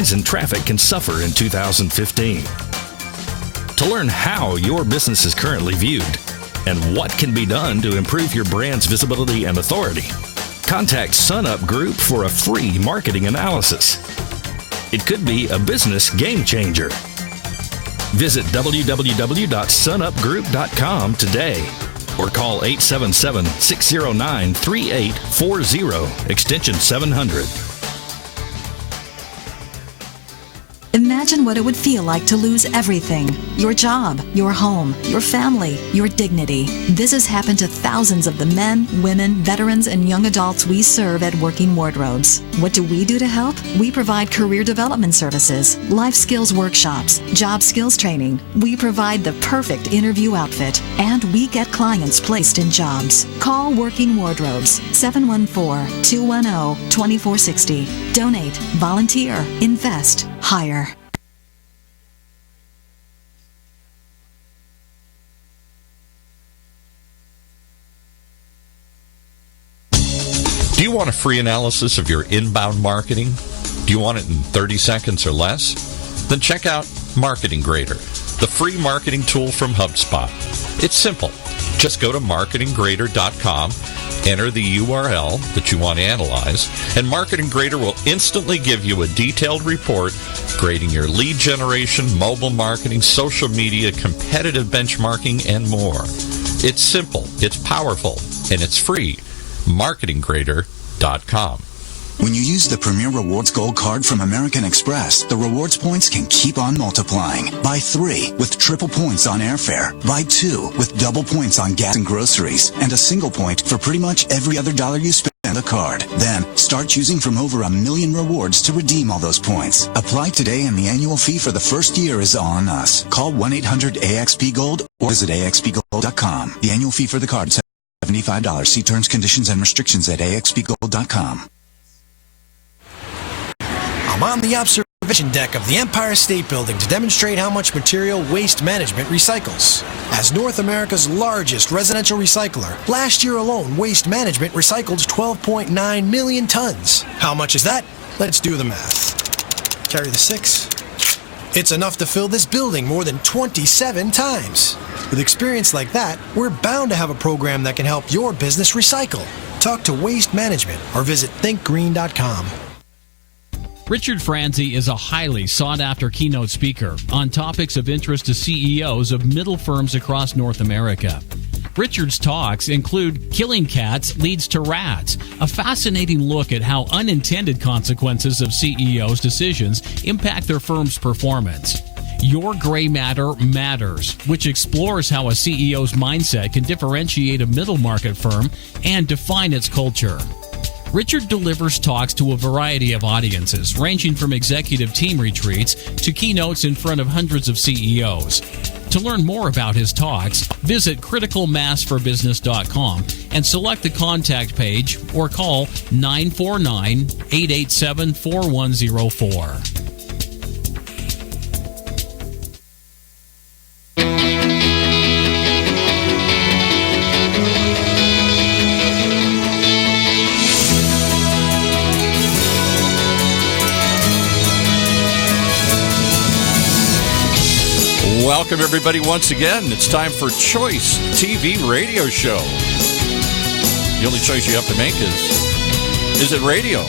and traffic can suffer in 2015. To learn how your business is currently viewed and what can be done to improve your brand's visibility and authority, contact SunUp Group for a free marketing analysis. It could be a business game changer. Visit www.sunupgroup.com today or call 877-609-3840, extension 700. Imagine what it would feel like to lose everything. Your job, your home, your family, your dignity. This has happened to thousands of the men, women, veterans, and young adults we serve at Working Wardrobes. What do we do to help? We provide career development services, life skills workshops, job skills training. We provide the perfect interview outfit, and we get clients placed in jobs. Call Working Wardrobes, 714-210-2460. Donate, volunteer, invest, hire. Do you want a free analysis of your inbound marketing? Do you want it in 30 seconds or less? Then check out Marketing Grader, the free marketing tool from HubSpot. It's simple. Just go to marketinggrader.com, enter the URL that you want to analyze, and Marketing Grader will instantly give you a detailed report grading your lead generation, mobile marketing, social media, competitive benchmarking, and more. It's simple, it's powerful, and it's free. marketinggrader.com. When you use the Premier Rewards Gold Card from American Express, the rewards points can keep on multiplying. Buy 3 with triple points on airfare. Buy 2 with double points on gas and groceries. And a single point for pretty much every other dollar you spend on the card. Then, start choosing from over 1 million rewards to redeem all those points. Apply today and the annual fee for the first year is on us. Call 1-800-AXP-GOLD or visit axpgold.com. The annual fee for the card is $75. See terms, conditions, and restrictions at axpgold.com. I'm on the observation deck of the Empire State Building to demonstrate how much material Waste Management recycles. As North America's largest residential recycler, last year alone, Waste Management recycled 12.9 million tons. How much is that? Let's do the math. Carry the 6. It's enough to fill this building more than 27 times. With experience like that, we're bound to have a program that can help your business recycle. Talk to Waste Management or visit thinkgreen.com. Richard Franzi is a highly sought-after keynote speaker on topics of interest to CEOs of middle firms across North America. Richard's talks include Killing Cats Leads to Rats, a fascinating look at how unintended consequences of CEOs' decisions impact their firm's performance. Your Gray Matter Matters, which explores how a CEO's mindset can differentiate a middle market firm and define its culture. Richard delivers talks to a variety of audiences, ranging from executive team retreats to keynotes in front of hundreds of CEOs. To learn more about his talks, visit criticalmassforbusiness.com and select the contact page or call 949-887-4104. Welcome, everybody, once again. It's time for Choice TV Radio Show. The only choice you have to make is it radio?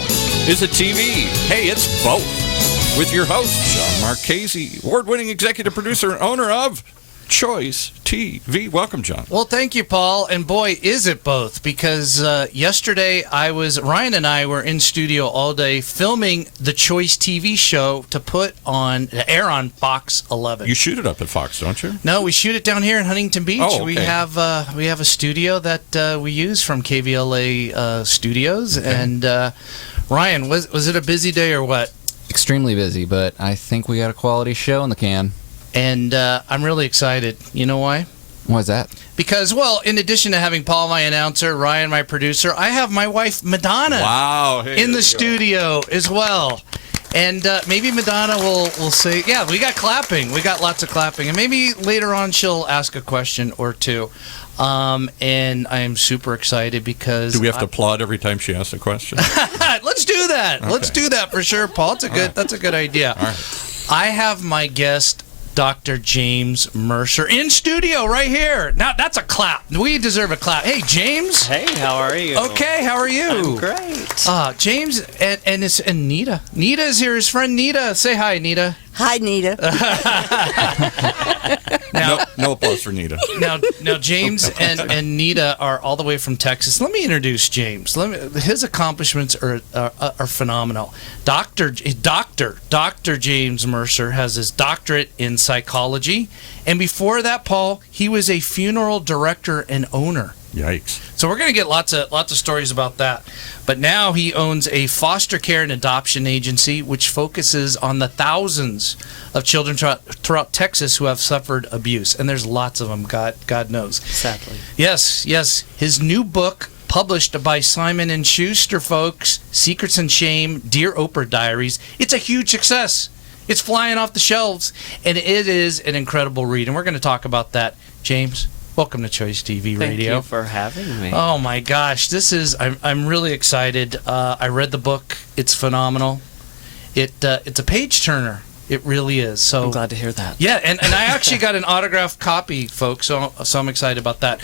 Is it TV? Hey, it's both. With your host, Jon Marchese, award-winning executive producer and owner of Choice TV. Welcome, Jon. Well, thank you, Paul. And boy, is it both, because yesterday Ryan and I were in studio all day filming the Choice TV show to air on Fox 11. You shoot it up at Fox, don't you? No, we shoot it down here in Huntington Beach. Oh, okay. We have a studio that we use from KVLA Studios. Okay. And Ryan, was it a busy day or what? Extremely busy, but I think we got a quality show in the can. And I'm really excited. You know why? Why is that? Because, well, in addition to having Paul, my announcer, Ryan, my producer, I have my wife, Madonna, in the studio as well. And maybe Madonna will say, yeah, we got clapping. We got lots of clapping. And maybe later on she'll ask a question or two. And I am super excited because... Do we have to applaud every time she asks a question? Let's do do that. Okay. Let's do that for sure, Paul. That's a good idea. All right. I have my guest, Dr. James Mercer, in studio right here. Now, that's a clap. We deserve a clap. Hey, James. Hey, how are you? Okay, how are you? I'm great. James and Nita. Nita is here. His friend Nita. Say hi, Nita. Hi, Nita. Now, No applause for Nita. now, James and Nita are all the way from Texas. Let me introduce James. His accomplishments are phenomenal. Dr. James Mercer has his doctorate in psychology, and before that, Paul, he was a funeral director and owner. Yikes. So we're going to get lots of stories about that. But now he owns a foster care and adoption agency which focuses on the thousands of children throughout Texas who have suffered abuse. And there's lots of them, God knows. Sadly. Yes. His new book, published by Simon & Schuster, folks, Secrets and Shame, Dear Oprah Diaries. It's a huge success. It's flying off the shelves, and it is an incredible read. And we're going to talk about that. James, welcome to Choice TV Radio. Thank you for having me. Oh my gosh, I'm really excited. I read the book. It's phenomenal. It's a page turner. It really is. So I'm glad to hear that. Yeah, and I actually got an autographed copy, folks. So I'm excited about that.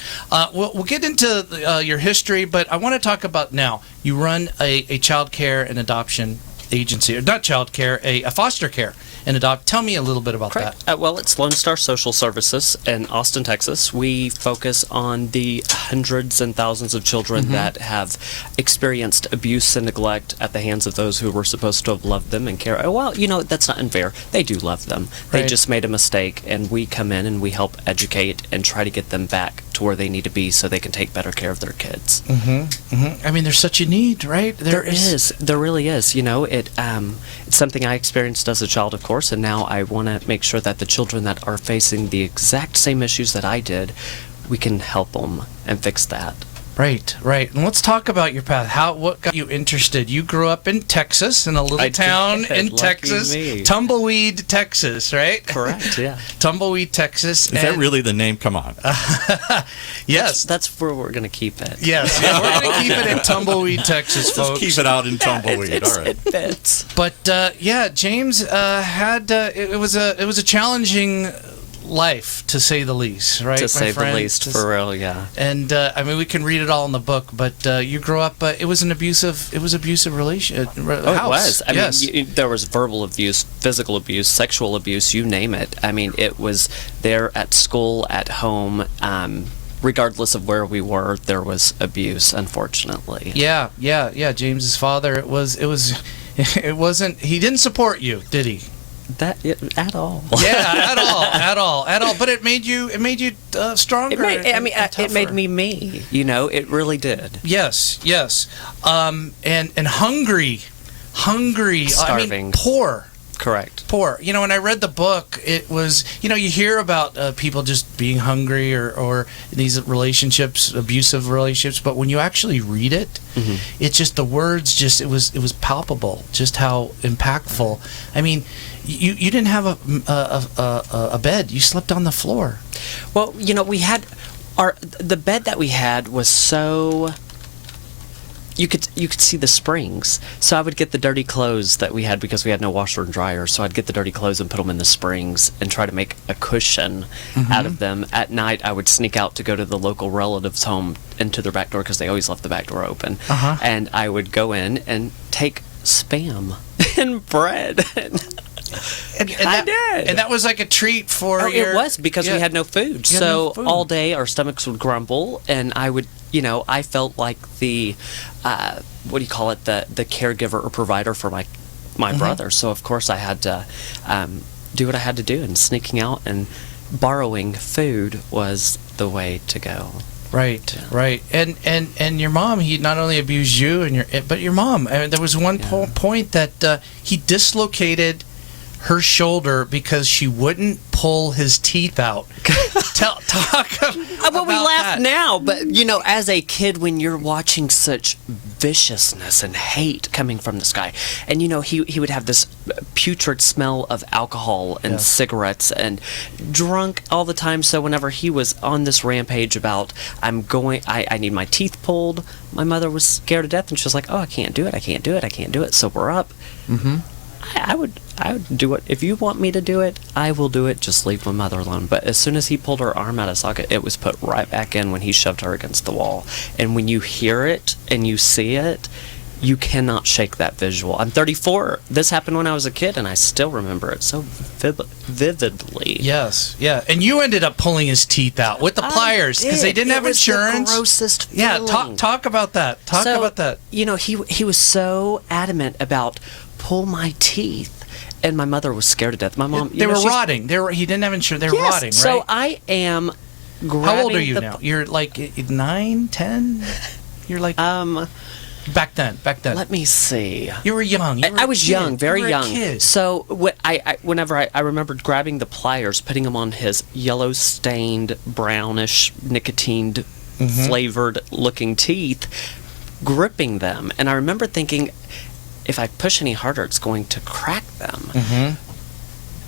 We'll get into your history, but I want to talk about now. You run a child care and adoption agency, or not child care, a foster care and adopt. Tell me a little bit about Correct. that. Well, it's Lone Star Social Services in Austin, Texas. We focus on the hundreds and thousands of children that have experienced abuse and neglect at the hands of those who were supposed to have loved them and care. Well, that's not unfair. They do love them. They Right. just made a mistake, and we come in and we help educate and try to get them back to where they need to be so they can take better care of their kids. I mean, there's such a need, right? There is. There really is. It's something I experienced as a child, of course, and now I want to make sure that the children that are facing the exact same issues that I did, we can help them and fix that. Right. And let's talk about your path. What got you interested? You grew up in Texas, in a little town in Lucky Texas, me. Tumbleweed, Texas, right? Correct, yeah. Tumbleweed, Texas. Is that really the name? Come on. Yes. That's where we're going to keep it. Yes. Yeah, we're going to keep it in Tumbleweed, Texas, folks. Just keep it out in Tumbleweed. All right. It fits. But James had it was a challenging life, to say the least, right? To say the least, for real, yeah. And I mean, we can read it all in the book, but you grew up. It was an abusive relationship. Oh, it was. I yes. mean, there was verbal abuse, physical abuse, sexual abuse, you name it. I mean, it was there at school, at home. Regardless of where we were, there was abuse, unfortunately. Yeah. James's father. It wasn't. He didn't support you, did he? At all. Yeah, at all. But it made you stronger. It made me me. It really did. Yes. And hungry. Starving. I mean, poor. Correct. Poor. When I read the book, it was, you hear about people just being hungry or these relationships, abusive relationships, but when you actually read it, it's just the words, it was palpable, just how impactful. I mean, you didn't have a bed. You slept on the floor. Well, we had the bed that we had was so you could see the springs. So I would get the dirty clothes that we had because we had no washer and dryer. So I'd get the dirty clothes and put them in the springs and try to make a cushion out of them. At night, I would sneak out to go to the local relative's home into their back door because they always left the back door open. And I would go in and take Spam and bread. I did. And that was like a treat for It was because we had no food. So all day our stomachs would grumble, and I would, I felt like the, what do you call it, the caregiver or provider for my brother. So of course I had to do what I had to do, and sneaking out and borrowing food was the way to go. Right. And your mom, he not only abused you but your mom. There was one point that he dislocated her shoulder because she wouldn't pull his teeth out. Talk about Well, we laugh that. now, but as a kid, when you're watching such viciousness and hate coming from this guy, and he would have this putrid smell of alcohol and cigarettes and drunk all the time. So whenever he was on this rampage about I need my teeth pulled, my mother was scared to death, and she was like, "Oh, I can't do it. Sober up." Mm-hmm. I would do it. If you want me to do it, I will do it. Just leave my mother alone. But as soon as he pulled her arm out of socket, it was put right back in when he shoved her against the wall. And when you hear it and you see it, you cannot shake that visual. I'm 34. This happened when I was a kid, and I still remember it so vividly. Yes, yeah. And you ended up pulling his teeth out with the pliers because they didn't have insurance. The grossest yeah, feeling. talk about that. Talk about that. He was so adamant about pull my teeth, and my mother was scared to death. My mom, They were rotting. He didn't have insurance. They were rotting, right? So I am grabbing. How old are you now? You're like 9, 10? You're like back then. Let me see. You were young. I was young, very young. Kid. So whenever I remembered grabbing the pliers, putting them on his yellow-stained, brownish, nicotine flavored looking teeth, gripping them, and I remember thinking, if I push any harder, it's going to crack them. Mm-hmm.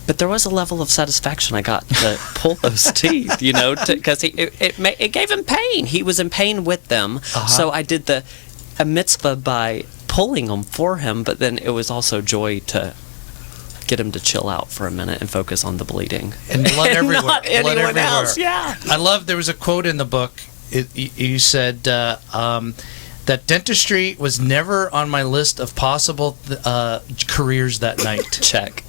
But there was a level of satisfaction I got to pull those teeth, because it gave him pain. He was in pain with them, so I did a mitzvah by pulling them for him. But then it was also joy to get him to chill out for a minute and focus on the bleeding and blood everywhere. Not anyone everywhere. else. Yeah. I love. There was a quote in the book. You said. That dentistry was never on my list of possible careers that night. Check.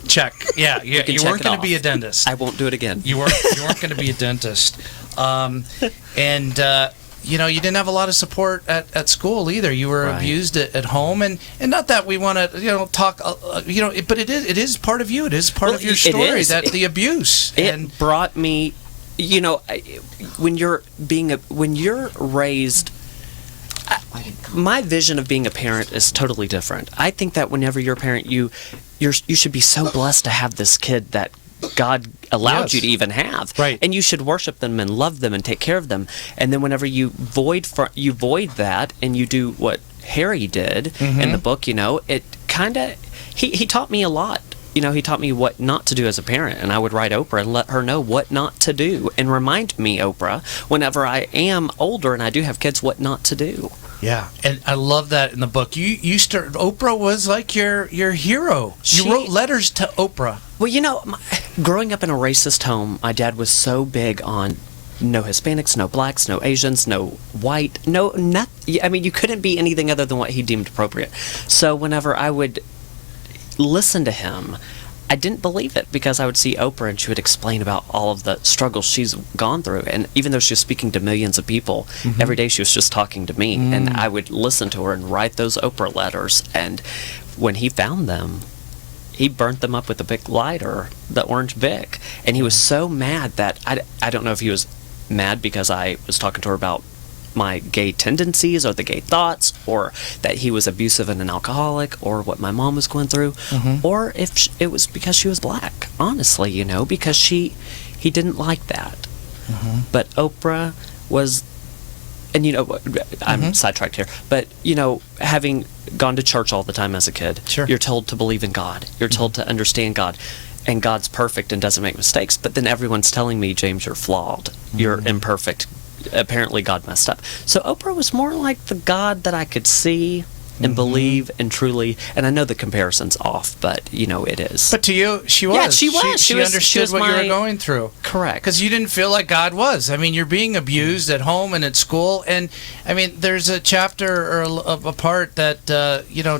Yeah, you weren't going to be a dentist. I won't do it again. You weren't going to be a dentist. And you didn't have a lot of support at school either. You were abused at home, and not that we want to talk. But it is part of you. It is part of your story the abuse. It brought me. When you're raised. My vision of being a parent is totally different. I think that whenever you're a parent, you should be so blessed to have this kid that God allowed you to even have. Right. And you should worship them and love them and take care of them. And then whenever you void that and you do what Harry did in the book, it kind of he taught me a lot. He taught me what not to do as a parent, and I would write Oprah and let her know what not to do, and remind me, Oprah, whenever I am older and I do have kids, what not to do. Yeah, and I love that in the book. Oprah was like your hero. You wrote letters to Oprah. Well, growing up in a racist home, my dad was so big on no Hispanics, no blacks, no Asians, no white, nothing. I mean, you couldn't be anything other than what he deemed appropriate. So whenever I would listen to him, I didn't believe it, because I would see Oprah and she would explain about all of the struggles she's gone through, and even though she was speaking to millions of people, every day she was just talking to me, and I would listen to her and write those Oprah letters, and when he found them, he burnt them up with a big lighter, the orange Bic, and he was so mad that I don't know if he was mad because I was talking to her about my gay tendencies or the gay thoughts, or that he was abusive and an alcoholic, or what my mom was going through, or if it was because she was black, honestly, because he didn't like that. But Oprah was, and I'm sidetracked here, but having gone to church all the time as a kid, you're told to believe in God, you're told to understand God, and God's perfect and doesn't make mistakes, but then everyone's telling me, James, you're flawed, you're imperfect, apparently God messed up. So Oprah was more like the God that I could see and believe and truly, and I know the comparison's off, but it is. But to you, she was. Yeah, she was. She understood what you were going through. Correct. Because you didn't feel like God was. I mean, you're being abused at home and at school, and I mean, there's a chapter or a part that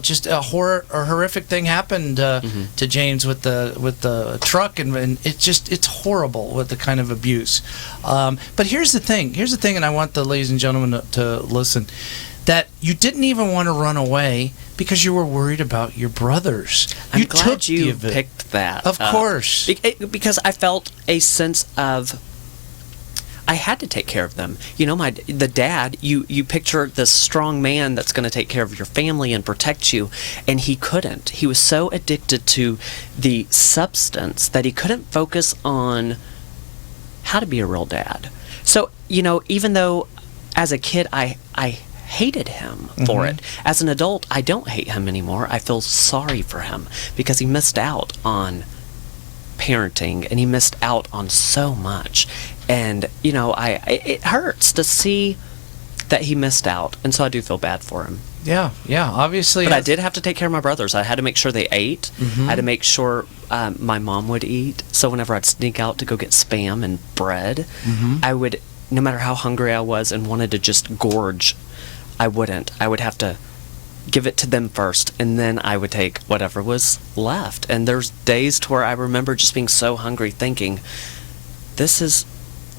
just a horrific thing happened to James with the truck, and it's horrible with the kind of abuse. But here's the thing, and I want the ladies and gentlemen to listen. That you didn't even want to run away because you were worried about your brothers. I'm glad you picked that. Of course. Because I felt a sense of... I had to take care of them. You know, the dad, you picture this strong man that's going to take care of your family and protect you, and he couldn't. He was so addicted to the substance that he couldn't focus on how to be a real dad. So, you know, even though as a kid I hated him for it, as an adult I don't hate him anymore. I feel sorry for him because he missed out on parenting and he missed out on so much. And, you know, it hurts to see that he missed out, and so I do feel bad for him. Yeah, obviously. But I did have to take care of my brothers. I had to make sure they ate. I had to make sure my mom would eat. So whenever I'd sneak out to go get Spam and bread, I would, no matter how hungry I was and wanted to just gorge, I wouldn't. I would have to give it to them first, and then I would take whatever was left. And there's days to where I remember just being so hungry thinking, this is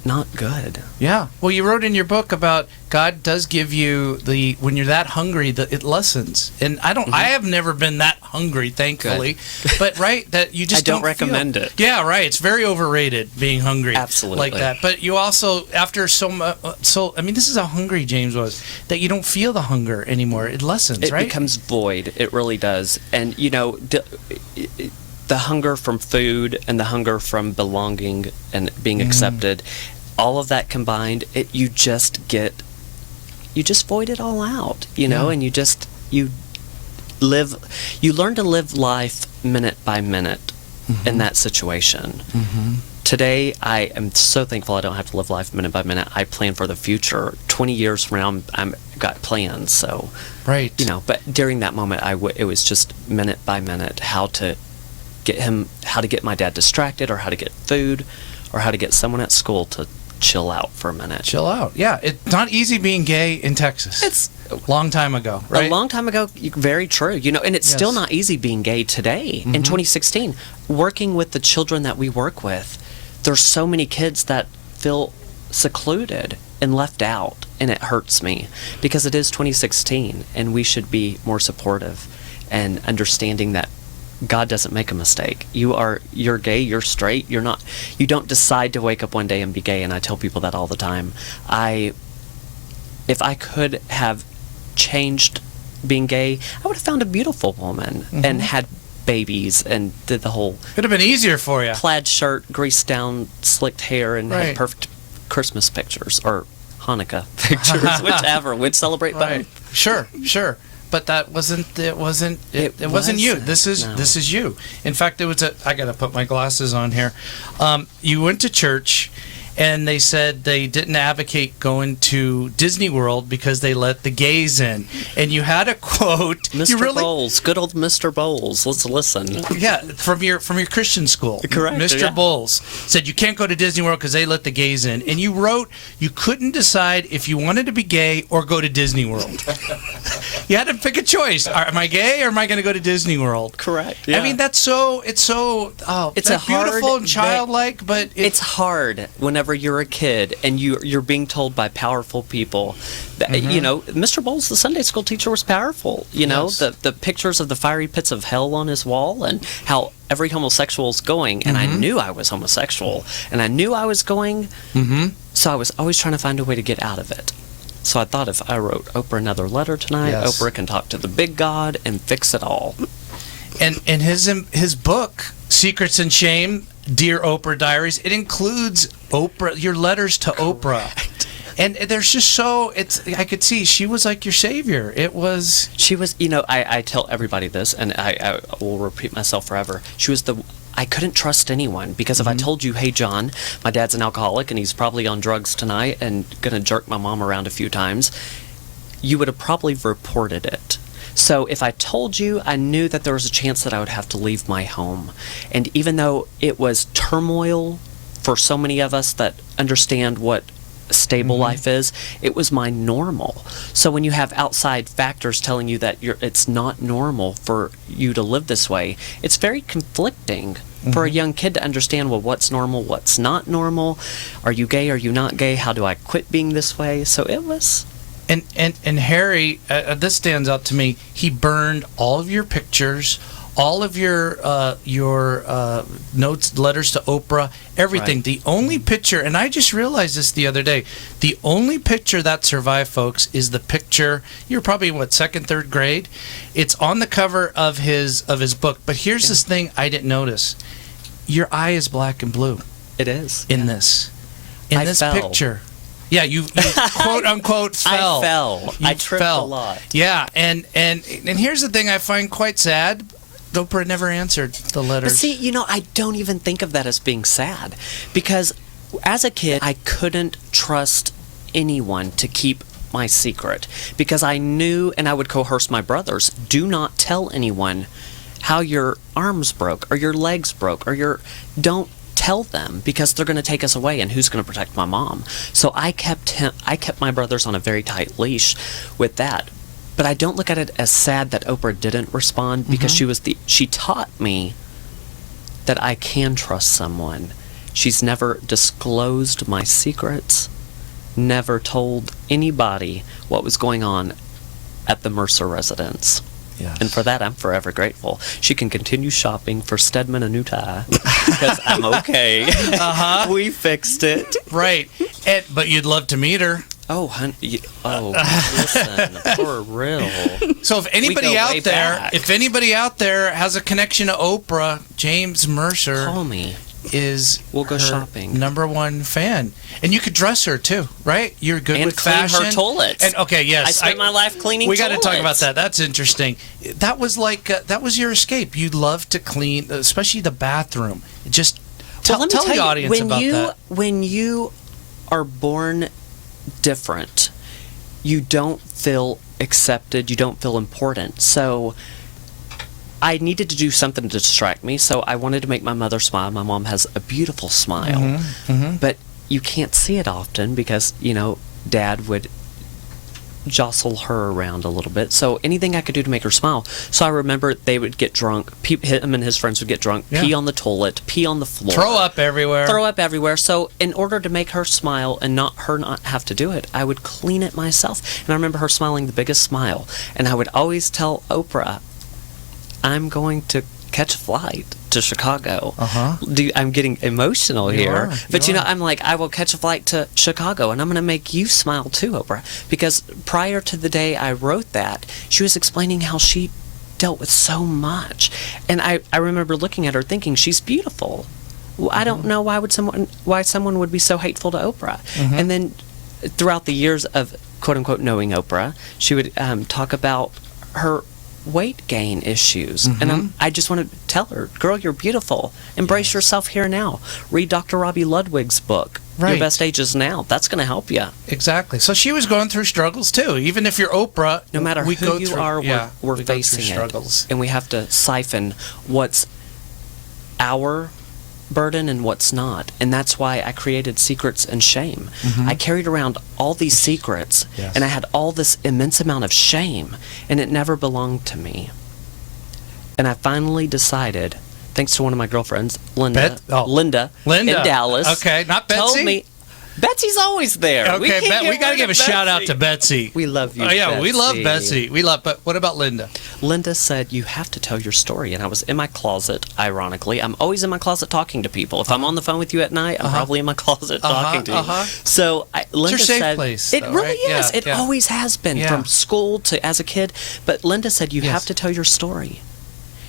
not good. Yeah. Well, you wrote in your book about God does give you when you're that hungry, it lessens. And I have never been that hungry, thankfully. Good. But that you just I don't recommend it. Yeah, right. It's very overrated being hungry. Absolutely. Like that. But you also, after I mean, this is how hungry James was, that you don't feel the hunger anymore. It lessens, right? It becomes void. It really does. And, you know, the hunger from food and the hunger from belonging and being accepted, all of that combined, you just void it all out, you know, and you learn to live life minute by minute in that situation. Today, I am so thankful I don't have to live life minute by minute. I plan for the future. 20 years from now, I'm got plans, so, right. You know, but during that moment, it was just minute by minute how to get my dad distracted, or how to get food, or how to get someone at school to chill out for a minute. Chill out. Yeah, it's not easy being gay in Texas. It's a long time ago, right? A long time ago, very true. You know, and it's still not easy being gay today in 2016. Working with the children that we work with, there's so many kids that feel secluded and left out, and it hurts me because it is 2016 and we should be more supportive and understanding that God doesn't make a mistake. You're gay, you're straight, you don't decide to wake up one day and be gay, and I tell people that all the time. If I could have changed being gay, I would have found a beautiful woman and had babies and did the whole... Could have been easier for you. Plaid shirt, greased down, slicked hair, and had perfect Christmas pictures, or Hanukkah pictures, whichever. We'd celebrate both. Sure. But that wasn't it wasn't you. This is you. In fact, I got to put my glasses on here. You went to church, and they said they didn't advocate going to Disney World because they let the gays in. And you had a quote. Mr. Bowles, good old Mr. Bowles. Let's listen. Yeah, from your Christian school. Correct. Mr. Bowles said you can't go to Disney World because they let the gays in. And you wrote you couldn't decide if you wanted to be gay or go to Disney World. You had to pick a choice. Am I gay or am I going to go to Disney World? Correct. Yeah. I mean, it's beautiful and childlike, but it's hard whenever you're a kid and you're being told by powerful people that, you know, Mr. Bowles, the Sunday school teacher, was powerful. You know, the pictures of the fiery pits of hell on his wall and how every homosexual is going. And I knew I was homosexual and I knew I was going. So I was always trying to find a way to get out of it. So I thought if I wrote Oprah another letter tonight, Oprah can talk to the big God and fix it all. And his book, Secrets and Shame, Dear Oprah Diaries, it includes your letters to Oprah. And there's just I could see she was like your savior. She was, you know, I tell everybody this, and I will repeat myself forever. She was I couldn't trust anyone because if I told you, hey, John, my dad's an alcoholic and he's probably on drugs tonight and going to jerk my mom around a few times, you would have probably reported it. So if I told you, I knew that there was a chance that I would have to leave my home. And even though it was turmoil for so many of us that understand what stable life is, it was my normal. So when you have outside factors telling you that it's not normal for you to live this way, it's very conflicting for a young kid to understand, well, what's normal, what's not normal, are you gay, are you not gay, how do I quit being this way? So it was... And Harry, this stands out to me, he burned all of your pictures, all of your notes, letters to Oprah, everything. Right. The only picture, and I just realized this the other day, the only picture that survived, folks, is the picture. You're probably in what, second, third grade? It's on the cover of his book. But here's this thing I didn't notice. Your eye is black and blue. It is in this fell. picture. Yeah, you quote unquote fell. I fell. I tripped a lot. Yeah, and here's the thing I find quite sad. Oprah never answered the letters. But see, I don't even think of that as being sad, because as a kid, I couldn't trust anyone to keep my secret, because I knew, and I would coerce my brothers, do not tell anyone how your arms broke or your legs broke or don't tell them, because they're going to take us away, and who's going to protect my mom? So I kept my brothers on a very tight leash with that. But I don't look at it as sad that Oprah didn't respond, because she taught me that I can trust someone. She's never disclosed my secrets, never told anybody what was going on at the Mercer residence. Yes. And for that, I'm forever grateful. She can continue shopping for Stedman a new tie, because I'm okay. We fixed it. Right. But you'd love to meet her. Oh, honey. Listen, for real. So if anybody out there has a connection to Oprah, James Mercer, call me. We'll go shopping. Number one fan, and you could dress her too, right? You're good and with fashion. And clean her toilets. And okay, yes, I spent my life cleaning. We got to talk about that. That's interesting. That was that was your escape. You love to clean, especially the bathroom. Just tell the audience about that. When you are born different, you don't feel accepted. You don't feel important. So I needed to do something to distract me, so I wanted to make my mother smile. My mom has a beautiful smile, but you can't see it often because, Dad would jostle her around a little bit. So anything I could do to make her smile. So I remember they would get drunk. Him and his friends would get drunk, pee on the toilet, pee on the floor. Throw up everywhere. So in order to make her smile and not have to do it, I would clean it myself. And I remember her smiling the biggest smile. And I would always tell Oprah, I'm going to catch a flight to Chicago. I'm getting emotional here. But I'm like, I will catch a flight to Chicago, and I'm going to make you smile too, Oprah. Because prior to the day I wrote that, she was explaining how she dealt with so much. And I remember looking at her thinking, she's beautiful. I don't know why someone would be so hateful to Oprah. And then throughout the years of quote-unquote knowing Oprah, she would talk about her weight gain issues, and I just want to tell her, girl, you're beautiful. Embrace yourself here now. Read Dr. Robbie Ludwig's book, Your Best Age Is Now. That's going to help you. Exactly. So she was going through struggles too. Even if you're Oprah, no matter who you are, we're facing struggles, and we have to siphon what's our burden and what's not. And that's why I created Secrets and Shame. I carried around all these secrets, and I had all this immense amount of shame, and it never belonged to me. And I finally decided, thanks to one of my girlfriends, Linda in Dallas. Okay, not Betsy. Told me, Betsy's always there. Okay, we got to give a shout out to Betsy. We love you, Betsy. We love Betsy. But what about Linda? Linda said, you have to tell your story. And I was in my closet, ironically. I'm always in my closet talking to people. If I'm on the phone with you at night, I'm probably in my closet talking to you. So Linda it's your safe said, place, it though, really right? is. It always has been, from school to as a kid. But Linda said, you have to tell your story.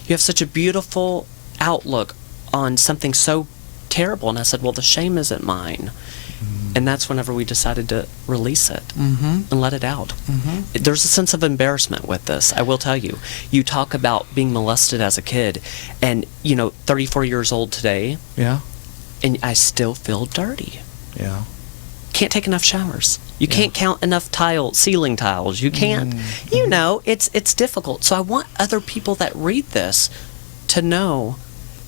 You have such a beautiful outlook on something so terrible. And I said, well, the shame isn't mine. And that's whenever we decided to release it and let it out. There's a sense of embarrassment with this, I will tell you. You talk about being molested as a kid, and 34 years old today, and I still feel dirty. Can't take enough showers. You can't count enough ceiling tiles. You can't. It's difficult. So I want other people that read this to know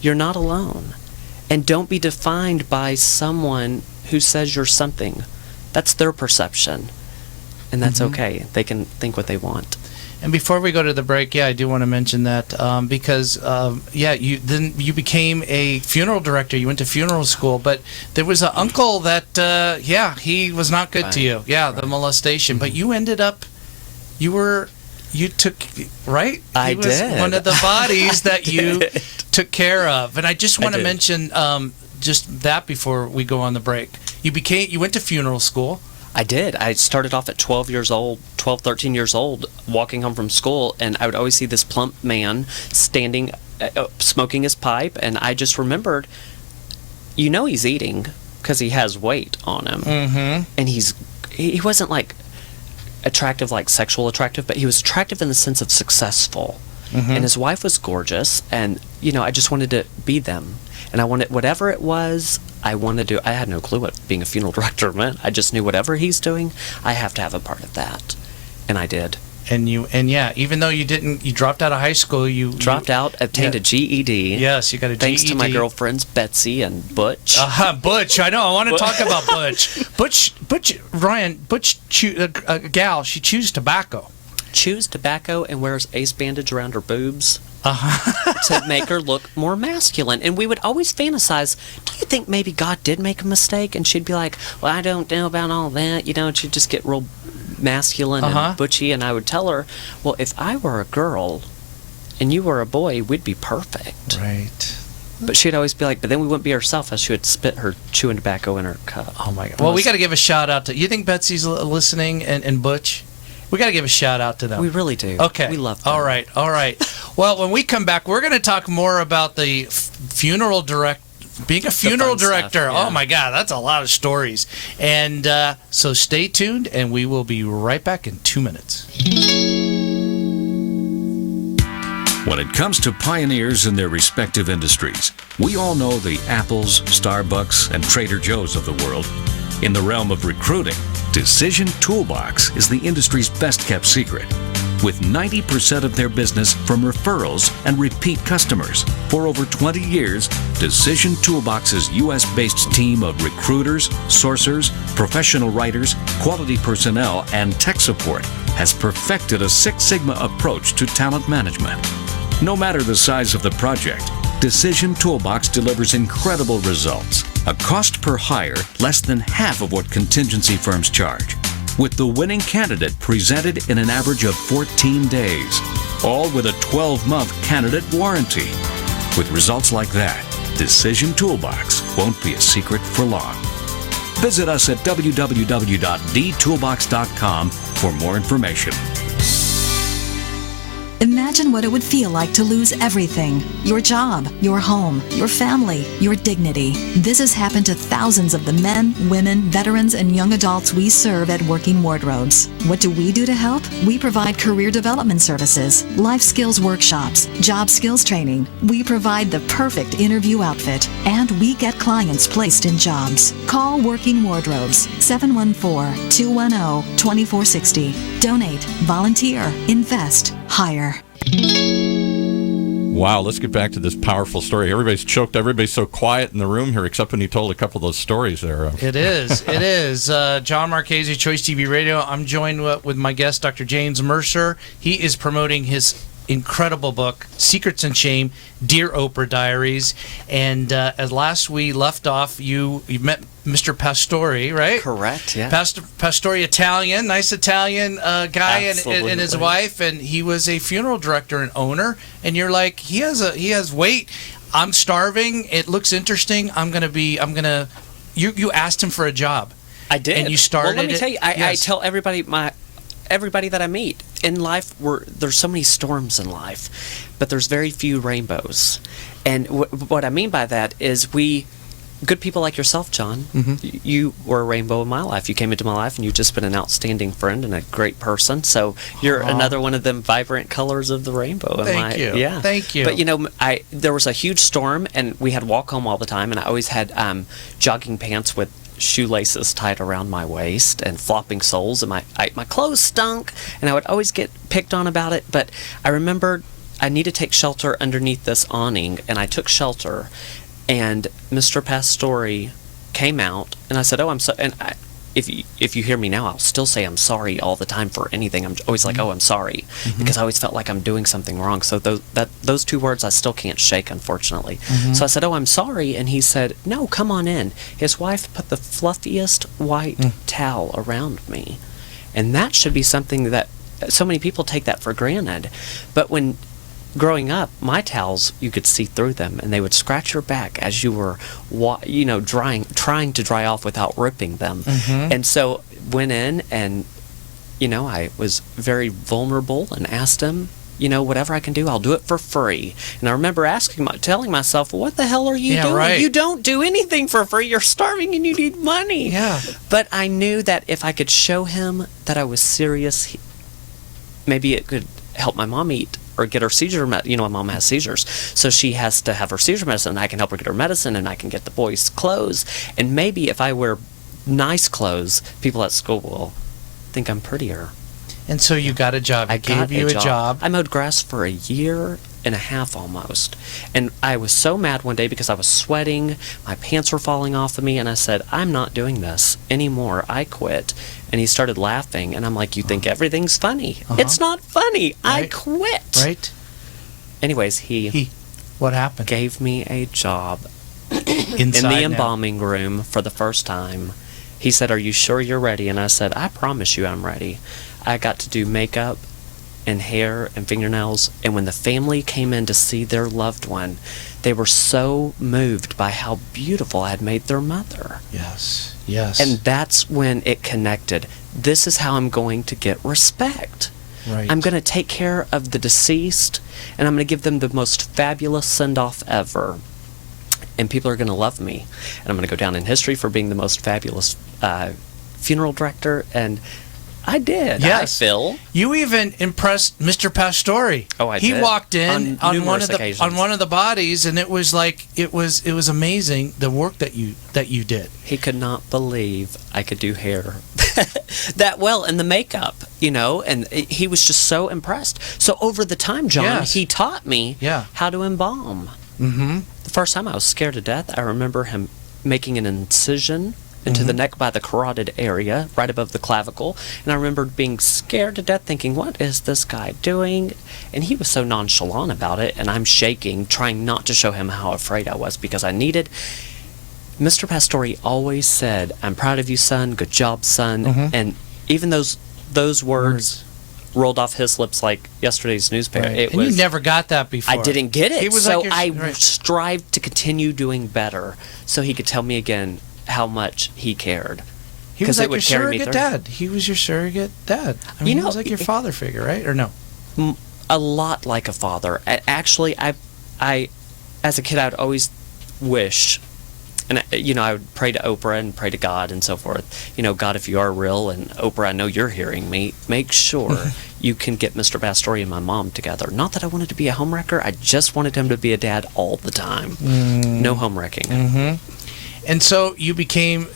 you're not alone, and don't be defined by someone who says you're something. That's their perception, and that's okay. They can think what they want. And before we go to the break, I do want to mention that because you became a funeral director. You went to funeral school, but there was an uncle that he was not good to you. The molestation. But you ended up, you you took, right? I he was did. one of the bodies that you took care of. And I just want to mention just that before we go on the break. You went to funeral school. I did. I started off at 12, 13 years old, walking home from school, and I would always see this plump man standing, smoking his pipe, and I just remembered, he's eating because he has weight on him. Mm-hmm. And he wasn't like attractive, like sexual attractive, but he was attractive in the sense of successful. Mm-hmm. And his wife was gorgeous, and, I just wanted to be them. And I wanted, whatever it was, I had no clue what being a funeral director meant. I just knew whatever he's doing, I have to have a part of that. And I did. And even though you dropped out of high school, dropped out, obtained a GED. Yes, you got a thanks GED. to my girlfriends Betsy and Butch. Butch, I know. I want to talk about Butch. A gal, she chews tobacco. Chews tobacco and wears ace bandage around her boobs. To make her look more masculine. And we would always fantasize, do you think maybe God did make a mistake? And she'd be like, well, I don't know about all that. And she'd just get real masculine and butchy. And I would tell her, well, if I were a girl and you were a boy, we'd be perfect. Right. But she'd always be like, but then we wouldn't be ourselves, as she would spit her chewing tobacco in her cup. Oh, my God. Well, we got to give a shout out to, you think Betsy's listening and Butch? We got to give a shout out to them. We really do. Okay. We love them. All right. Well, when we come back, we're going to talk more about the funeral being a funeral director. Stuff, yeah. Oh my God, that's a lot of stories. And so stay tuned, and we will be right back in 2 minutes. When it comes to pioneers in their respective industries, we all know the Apples, Starbucks, and Trader Joe's of the world. In the realm of recruiting, Decision Toolbox is the industry's best-kept secret, with 90% of their business from referrals and repeat customers. For over 20 years, Decision Toolbox's U.S.-based team of recruiters, sourcers, professional writers, quality personnel, and tech support has perfected a Six Sigma approach to talent management. No matter the size of the project, Decision Toolbox delivers incredible results. A cost per hire less than half of what contingency firms charge, with the winning candidate presented in an average of 14 days, all with a 12-month candidate warranty. With results like that, Decision Toolbox won't be a secret for long. Visit us at www.dtoolbox.com for more information. Imagine what it would feel like to lose everything. Your job, your home, your family, your dignity. This has happened to thousands of the men, women, veterans, and young adults we serve at Working Wardrobes. What do we do to help? We provide career development services, life skills workshops, job skills training. We provide the perfect interview outfit, and we get clients placed in jobs. Call Working Wardrobes, 714-210-2460. Donate, volunteer, invest, hire. Wow, let's get back to this powerful story. Everybody's choked. Everybody's so quiet in the room here, except when you told a couple of those stories there. It is. Jon Marchese, Choice TV Radio. I'm joined with my guest, Dr. James Mercer. He is promoting his incredible book, Secrets and Shame, Dear Oprah Diaries. And as last we left off, you met Mr. Pastore, right? Correct, yeah. Pastore, Italian, nice Italian guy and his wife, and he was a funeral director and owner. And you're like, he has weight. I'm starving. It looks interesting. You asked him for a job. I did. And you started. Well, let me tell you, I tell everybody that I meet in life, there's so many storms in life, but there's very few rainbows. And what I mean by that is good people like yourself, John, you were a rainbow in my life. You came into my life, and you've just been an outstanding friend and a great person. So you're another one of them vibrant colors of the rainbow. Thank you. Yeah. Thank you. But, there was a huge storm, and we had to walk home all the time, and I always had jogging pants with shoelaces tied around my waist and flopping soles, and my clothes stunk, and I would always get picked on about it. But I remembered I need to take shelter underneath this awning, and I took shelter, and Mr. Pastore came out, and I said, "Oh, I'm so." And if you hear me now, I'll still say I'm sorry all the time for anything. I'm always like, "Oh, I'm sorry," because I always felt like I'm doing something wrong. So those two words I still can't shake, unfortunately. So I said, "Oh, I'm sorry," and he said, "No, come on in." His wife put the fluffiest white towel around me, and that should be something that so many people take that for granted. But when growing up, my towels, you could see through them, and they would scratch your back as you were, trying to dry off without ripping them. And so went in and, I was very vulnerable and asked him, whatever I can do, I'll do it for free. And I remember telling myself, well, what the hell are you doing? Right. You don't do anything for free. You're starving and you need money. Yeah. But I knew that if I could show him that I was serious, maybe it could help my mom eat or get her seizure medicine. My mom has seizures, so she has to have her seizure medicine, and I can help her get her medicine, and I can get the boys clothes. And maybe if I wear nice clothes, people at school will think I'm prettier. And so you got a job. I gave you a job. I mowed grass for a year and a half almost. And I was so mad one day because I was sweating, my pants were falling off of me, and I said, I'm not doing this anymore. I quit. And he started laughing, and I'm like, you think everything's funny? It's not funny. I quit. Right. Anyways, he what happened? Gave me a job in the embalming room for the first time. He said, are you sure you're ready? And I said, I promise you I'm ready. I got to do makeup and hair and fingernails, and when the family came in to see their loved one, they were so moved by how beautiful I had made their mother. Yes, yes. And that's when it connected. This is how I'm going to get respect. Right. I'm going to take care of the deceased, and I'm going to give them the most fabulous send-off ever. And people are going to love me. And I'm going to go down in history for being the most fabulous funeral director, and I did. Yes. Phil. You even impressed Mr. Pastore. Oh, I he did. He walked in on one of the bodies, and it was amazing the work that you did. He could not believe I could do hair that well, and the makeup, and he was just so impressed. So over the time, John, he taught me how to embalm. Mm-hmm. The first time I was scared to death. I remember him making an incision into the neck by the carotid area, right above the clavicle. And I remember being scared to death, thinking, what is this guy doing? And he was so nonchalant about it, and I'm shaking, trying not to show him how afraid I was, because I needed... Mr. Pastore always said, I'm proud of you, son. Good job, son. And even those words rolled off his lips like yesterday's newspaper. Right. You never got that before. I didn't get it. So I strived to continue doing better so he could tell me again how much he cared. He was like your surrogate dad. He was your surrogate dad. I mean, he was like your father figure, right? Or no? A lot like a father. Actually, I as a kid, I would always wish, and I would pray to Oprah and pray to God and so forth. God, if you are real, and Oprah, I know you're hearing me, make sure you can get Mr. Pastore and my mom together. Not that I wanted to be a homewrecker. I just wanted him to be a dad all the time. No homewrecking. Mm-hmm. And so you became,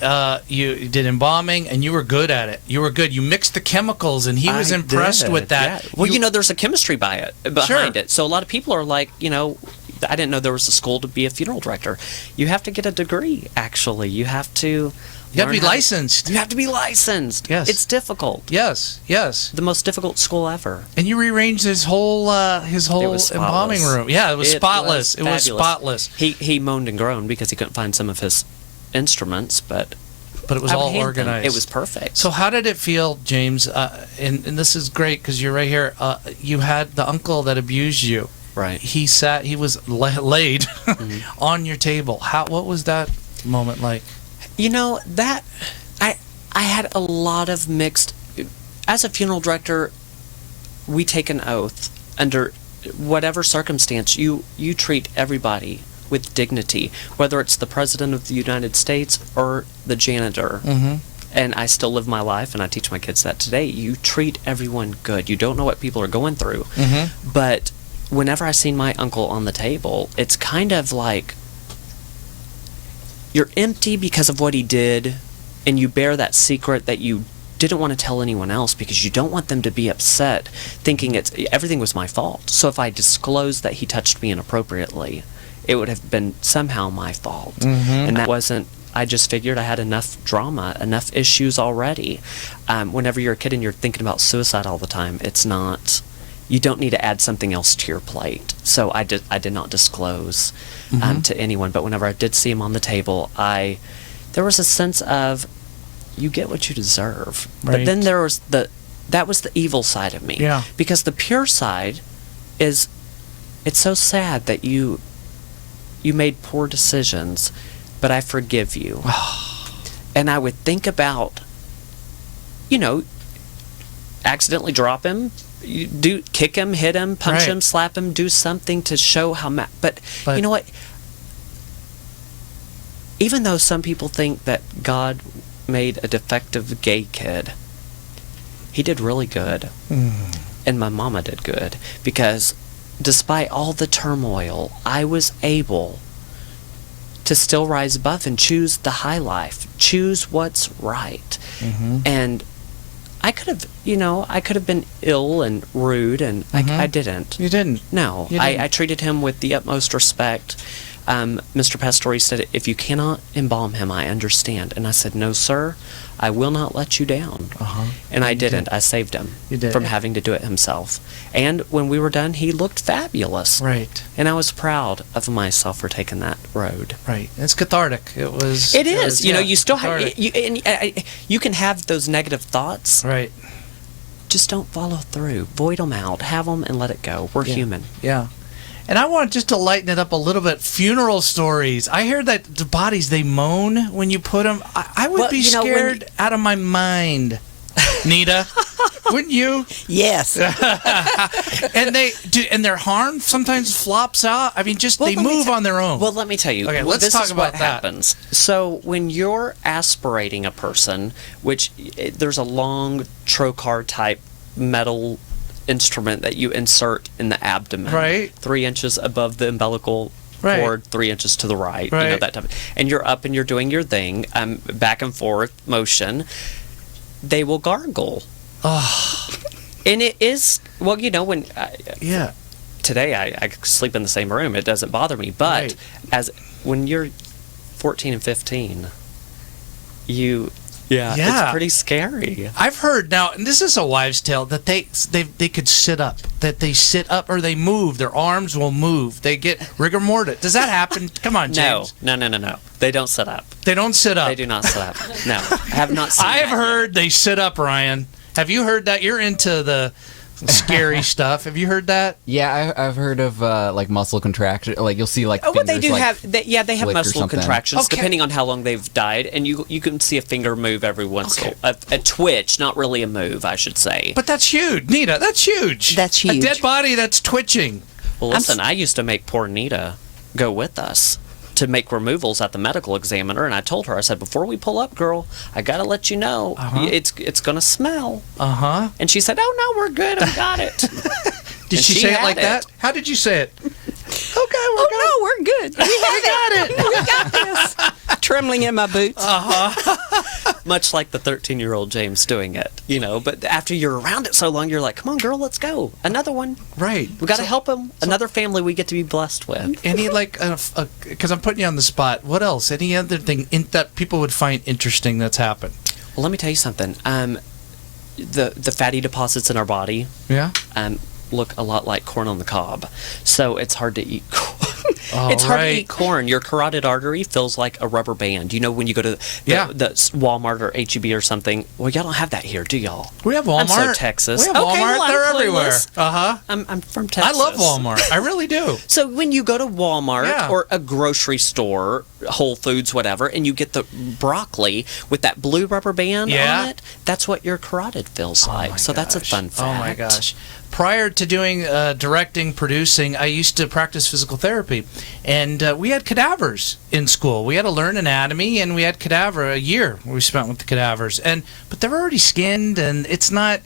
you did embalming, and you were good at it. You were good. You mixed the chemicals, and he was impressed with that. Yeah. Well, there's a chemistry behind it. So a lot of people are like, I didn't know there was a school to be a funeral director. You have to get a degree, actually. You have to... You have to be licensed. You have to be licensed. Yes. It's difficult. Yes, yes. The most difficult school ever. And you rearranged his whole embalming room. Yeah, it was spotless. It was spotless. He moaned and groaned because he couldn't find some of his instruments, but it was all organized. It was perfect. So how did it feel, James? And this is great because you're right here. You had the uncle that abused you. Right. He was laid on your table. What was that moment like? That I had a lot of mixed. As a funeral director, we take an oath under whatever circumstance. You treat everybody with dignity, whether it's the President of the United States or the janitor. And I still live my life, and I teach my kids that today. You treat everyone good. You don't know what people are going through. But whenever I seen my uncle on the table, it's kind of like you're empty because of what he did, and you bear that secret that you didn't want to tell anyone else because you don't want them to be upset, thinking everything was my fault. So if I disclosed that he touched me inappropriately, it would have been somehow my fault. And that wasn't. I just figured I had enough drama, enough issues already. Whenever you're a kid and you're thinking about suicide all the time, it's not. You don't need to add something else to your plate. So I did not disclose to anyone. But whenever I did see him on the table, there was a sense of, you get what you deserve. Right. But then there was that was the evil side of me. Yeah. Because the pure side is, it's so sad that you made poor decisions, but I forgive you. And I would think about, accidentally drop him, kick him, hit him, punch him, slap him, do something to show how but you know what? Even though some people think that God made a defective gay kid, he did really good. And my mama did good, because despite all the turmoil, I was able to still rise above and choose the high life, choose what's right. And I could have been ill and rude, and I didn't. You didn't? No. You didn't. I treated him with the utmost respect. Mr. Pastore said, if you cannot embalm him, I understand. And I said, no, sir, I will not let you down. And I didn't. I saved him from having to do it himself. And when we were done, he looked fabulous. Right. And I was proud of myself for taking that road. Right. It's cathartic. It is. You still have, you can have those negative thoughts. Right. Just don't follow through. Void them out. Have them and let it go. We're human. Yeah. And I want just to lighten it up a little bit. Funeral stories. I hear that the bodies, they moan when you put them. I would be scared out of my mind, Nita. Wouldn't you? Yes. And and their harm sometimes flops out. I mean, they move on their own. Well, let me tell you. Okay, let's talk about what happens. So when you're aspirating a person, which there's a long trocar type metal instrument that you insert in the abdomen, right, 3 inches above the umbilical cord, 3 inches to the right, that type of, and you're up and you're doing your thing, back and forth motion. They will gargle. And it is, when today I sleep in the same room, it doesn't bother me, but when you're 14 and 15, it's pretty scary. I've heard now, and this is a wives' tale, that they could sit up. That they sit up or they move. Their arms will move. They get rigor mortis. Does that happen? Come on, James. No. They don't sit up. They don't sit up. They do not sit up. No, I have not seen I have heard they sit up, Ryan. Have you heard that? You're into the scary stuff. Have you heard that? Yeah, I've heard of muscle contraction. Like you'll see they do have. They have muscle contractions depending on how long they've died, and you can see a finger move every once in a twitch, not really a move, I should say. But that's huge, Nita. That's huge. That's huge. A dead body that's twitching. Well, listen, I used to make poor Nita go with us to make removals at the medical examiner, and I told her, I said, before we pull up, girl, I gotta let you know, it's gonna smell. And she said, oh no, we're good, I got it. Did she say it like that? How did you say it? Okay, we're good. We got it. We got this. Trembling in my boots. Much like the 13-year-old James doing it, But after you're around it so long, you're like, come on, girl, let's go. Another one. Right. We got to help him. Another family we get to be blessed with. Any because I'm putting you on the spot. What else? Any other thing that people would find interesting that's happened? Well, let me tell you something. The fatty deposits in our body. Yeah. Look a lot like corn on the cob, so it's hard to eat corn. It's hard to eat corn. Your carotid artery feels like a rubber band. When you go to the Walmart or H-E-B or something. Well, y'all don't have that here, do y'all? We have Walmart. I'm so Texas. We have Walmart. They're everywhere. I'm from Texas. I love Walmart. I really do. So when you go to Walmart or a grocery store, Whole Foods, whatever, and you get the broccoli with that blue rubber band on it, that's what your carotid feels like. So that's a fun fact. Oh my gosh. Prior to doing directing, producing, I used to practice physical therapy, and we had cadavers in school. We had to learn anatomy, and we had a year we spent with the cadavers, but they're already skinned, and it's not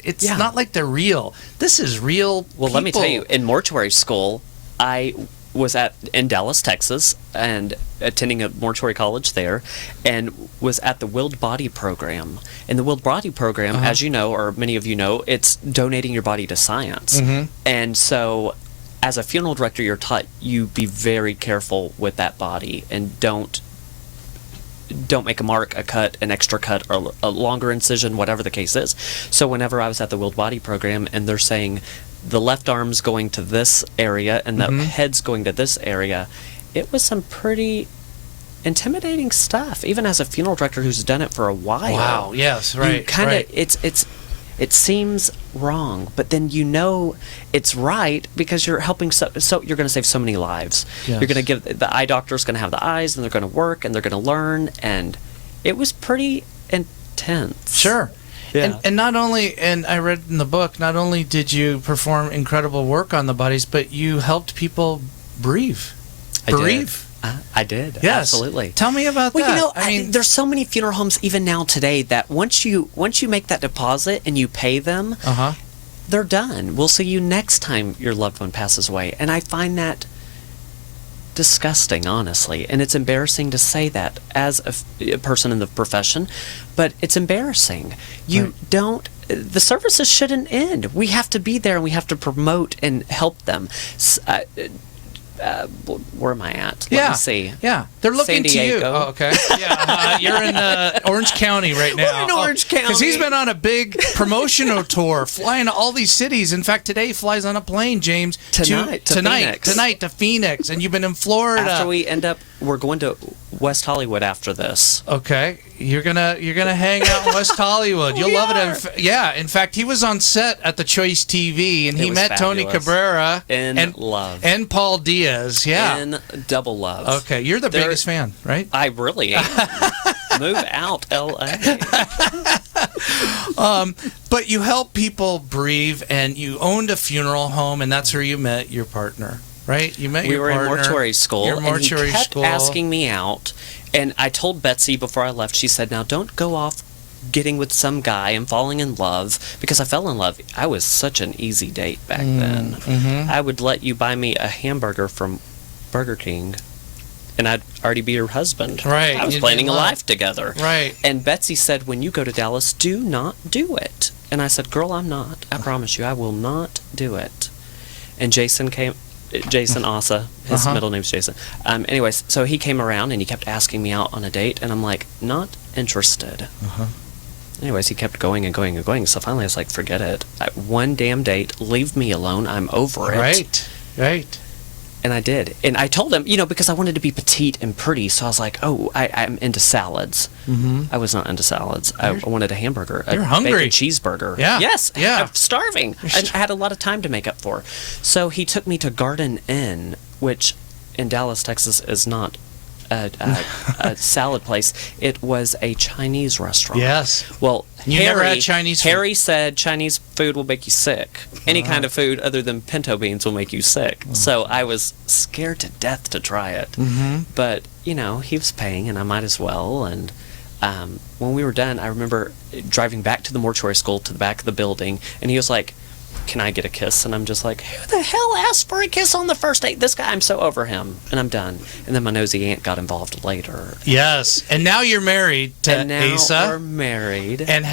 like they're real. This is real. Well, let me tell you, in mortuary school, I was in Dallas, Texas, and attending a mortuary college there, and was at the Willed Body program. And the Willed Body program, as you know, or many of you know, it's donating your body to science. And so, as a funeral director, you're taught you be very careful with that body, and don't make a mark, a cut, an extra cut, or a longer incision, whatever the case is. So whenever I was at the Willed Body program, and they're saying the left arm's going to this area and the head's going to this area, it was some pretty intimidating stuff, even as a funeral director who's done it for a while. Wow, yes, right. You kind of, It seems wrong, but then it's right because you're helping. So you're going to save so many lives. Yes. You're going to give the eye doctor's going to have the eyes, and they're going to work, and they're going to learn, and it was pretty intense. Sure. Yeah. And not only, and I read in the book, not only did you perform incredible work on the bodies, but you helped people breathe. I did. Yes. Absolutely. Tell me about Well, that. I mean, there's so many funeral homes even now today that once you make that deposit and you pay them, they're done. We'll see you next time your loved one passes away. And I find that disgusting, honestly, and it's embarrassing to say that as a person in the profession, but it's embarrassing. The services shouldn't end. We have to be there, and we have to promote and help them. Where am I at? Let me see. Yeah, they're looking San to you. Diego. Oh, okay. Yeah, you're in Orange County right now. We're in Orange County. Because he's been on a big promotional tour, flying to all these cities. In fact, today he flies on a plane, James. Tonight to Phoenix. And you've been in Florida. After we're going to West Hollywood after this. Okay, you're gonna hang out in West Hollywood. You'll love it. In fact, he was on set at the Choice TV, and he met Tony Cabrera love and Paul Diaz. Yeah, in double love. Okay, you're the biggest fan, right? I really am. Move out, LA. But you help people breathe, and you owned a funeral home, and that's where you met your partner. Right? You met your partner. We were in mortuary school, and he kept asking me out. And I told Betsy before I left, she said, now don't go off getting with some guy and falling in love, because I fell in love. I was such an easy date back then. Mm-hmm. I would let you buy me a hamburger from Burger King, and I'd already be your husband. Right. I was planning a life together. Right. And Betsy said, when you go to Dallas, do not do it. And I said, girl, I'm not. I promise you, I will not do it. And Jason Asa, his middle name's Jason. Anyways, so he came around and he kept asking me out on a date, and I'm like, not interested. Anyways, he kept going and going and going, so finally I was like, forget it. One damn date, leave me alone, I'm over it. Right. And I did. And I told him, because I wanted to be petite and pretty, so I was like, I'm into salads. I was not into salads. I wanted a hamburger. You're hungry. Bacon cheeseburger. Yeah. Yes. Yeah. I'm starving. I had a lot of time to make up for. So he took me to Garden Inn, which in Dallas, Texas is not a salad place. It was a Chinese restaurant. Yes. Well, you never had Chinese food? Harry said Chinese food will make you sick. Any kind of food other than pinto beans will make you sick. So I was scared to death to try it. But, he was paying, and I might as well. And when we were done, I remember driving back to the mortuary school to the back of the building, and he was like, can I get a kiss? And I'm just like, who the hell asked for a kiss on the first date? This guy, I'm so over him. And I'm done. And then my nosy aunt got involved later. Yes. And now you're married to Asa. We're married. And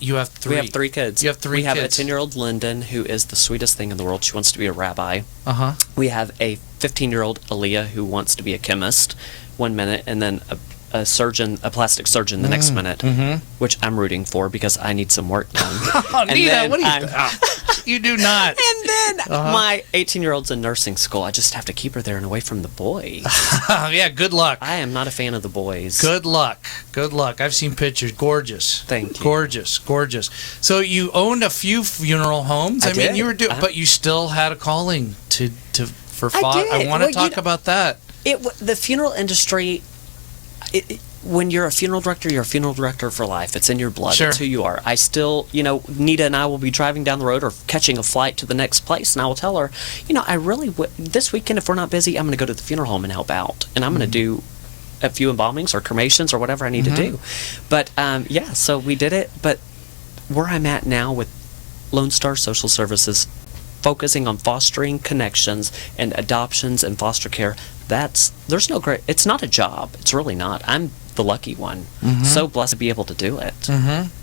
you have three. We have 3 kids. You have 3 kids. We have a 10-year-old Lyndon, who is the sweetest thing in the world. She wants to be a rabbi. We have a 15-year-old Aaliyah, who wants to be a chemist 1 minute, and then a plastic surgeon the next minute, which I'm rooting for because I need some work done. Nita, what are you doing? You do not. And then my 18-year-old's in nursing school. I just have to keep her there and away from the boys. Yeah, good luck. I am not a fan of the boys. Good luck. I've seen pictures. Gorgeous. Thank you. Gorgeous. So you owned a few funeral homes. I did. You were but you still had a calling for father. I want to talk about that. The funeral industry. When you're a funeral director, you're a funeral director for life. It's in your blood. Sure. It's who you are. I still, Nita and I will be driving down the road or catching a flight to the next place, and I will tell her, I really this weekend, if we're not busy, I'm going to go to the funeral home and help out, and I'm going to do a few embalmings or cremations or whatever I need to do. But so we did it. But where I'm at now with Lone Star Social Services, focusing on fostering connections and adoptions and foster care. It's not a job. It's really not. I'm the lucky one. So blessed to be able to do it.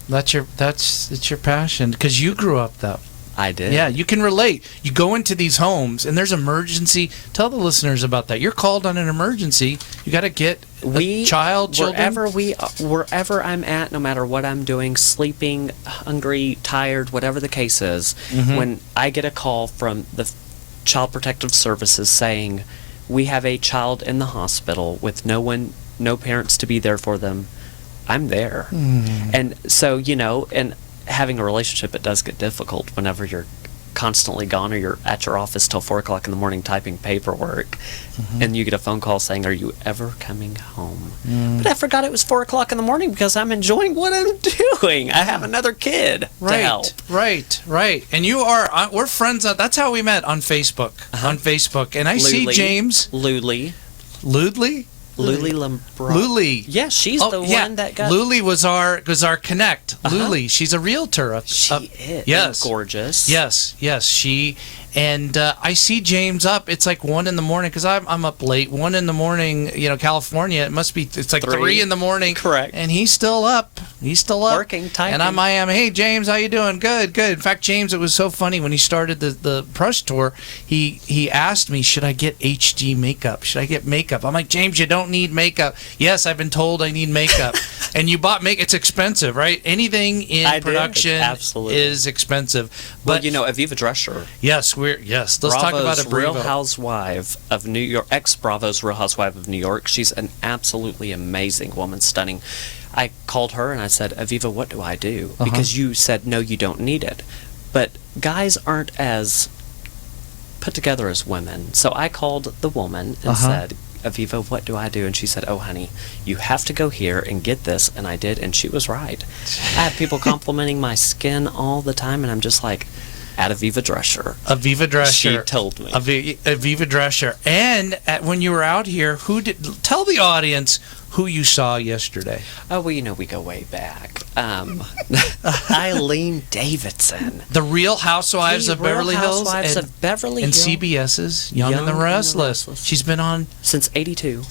It's your passion, because you grew up that. I did. Yeah, you can relate. You go into these homes and there's emergency. Tell the listeners about that. You're called on an emergency. You got to get children. Wherever I'm at, no matter what I'm doing, sleeping, hungry, tired, whatever the case is, when I get a call from the Child Protective Services saying, we have a child in the hospital with no parents to be there for them, I'm there. And so, and having a relationship, it does get difficult whenever you're constantly gone or you're at your office till 4 o'clock in the morning typing paperwork, and you get a phone call saying, "Are you ever coming home?" But I forgot it was 4 o'clock in the morning because I'm enjoying what I'm doing. I have another kid to help. Right. And you are, we're friends. That's how we met on Facebook. On Facebook. And I see James. Luli Lambro. Luli. Yeah, she's the one that got... Luli was our connect. Luli, she's a realtor. She is. Yes. Gorgeous. Yes. She... And I see James up. It's like 1 in the morning because I'm up late. 1 in the morning, California. It must be. It's like 3 in the morning. Correct. And he's still up. He's still up. Working, typing. And I am. Hey James, how you doing? Good. In fact, James, it was so funny when he started the press tour. He asked me, should I get HD makeup? Should I get makeup? I'm like, James, you don't need makeup. Yes, I've been told I need makeup. And you bought makeup. It's expensive, right? Anything in production is expensive. But Aviva Drescher. Yes. Let's talk about it. Real Housewife of New York, ex-Bravo's Real Housewife of New York. She's an absolutely amazing woman, stunning. I called her and I said, Aviva, what do I do? Because you said, no, you don't need it. But guys aren't as put together as women. So I called the woman and said, Aviva, what do I do? And she said, oh, honey, you have to go here and get this. And I did, and she was right. I have people complimenting my skin all the time, and I'm just like... At Aviva Drescher. Aviva Drescher. She told me. Aviva Drescher. And when you were out here, tell the audience who you saw yesterday. Oh, well, we go way back. Eileen Davidson. The Real Housewives of Beverly Hills. Housewives of Beverly and Hills. CBS's Young and the Restless. She's been on... Since 82.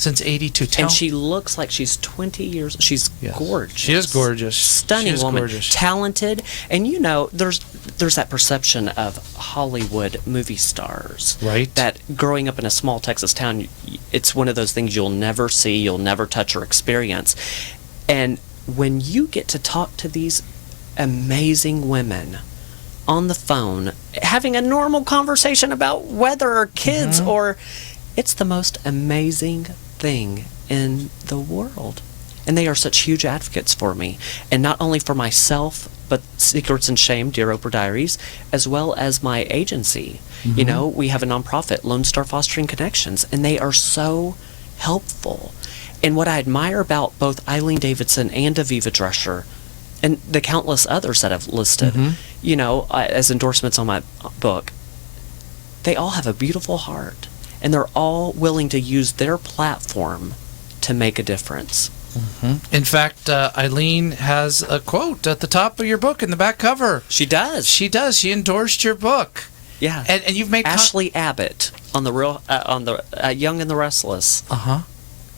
And she looks like she's 20 years... She's gorgeous. She is gorgeous. Stunning woman. Gorgeous. Talented. And, there's that perception of Hollywood movie stars. Right. That growing up in a small Texas town, it's one of those things you'll never see, you'll never touch or experience. And when you get to talk to these amazing women on the phone, having a normal conversation about weather or kids, or it's the most amazing thing in the world. And they are such huge advocates for me. And not only for myself, but Secrets and Shame, Dear Oprah Diaries, as well as my agency. We have a nonprofit, Lone Star Fostering Connections, and they are so helpful. And what I admire about both Eileen Davidson and Aviva Drescher, and the countless others that I've listed, as endorsements on my book, they all have a beautiful heart. And they're all willing to use their platform to make a difference. In fact, Eileen has a quote at the top of your book in the back cover. She does. She endorsed your book. Yeah. And you've made Ashley Abbott on the Young and the Restless.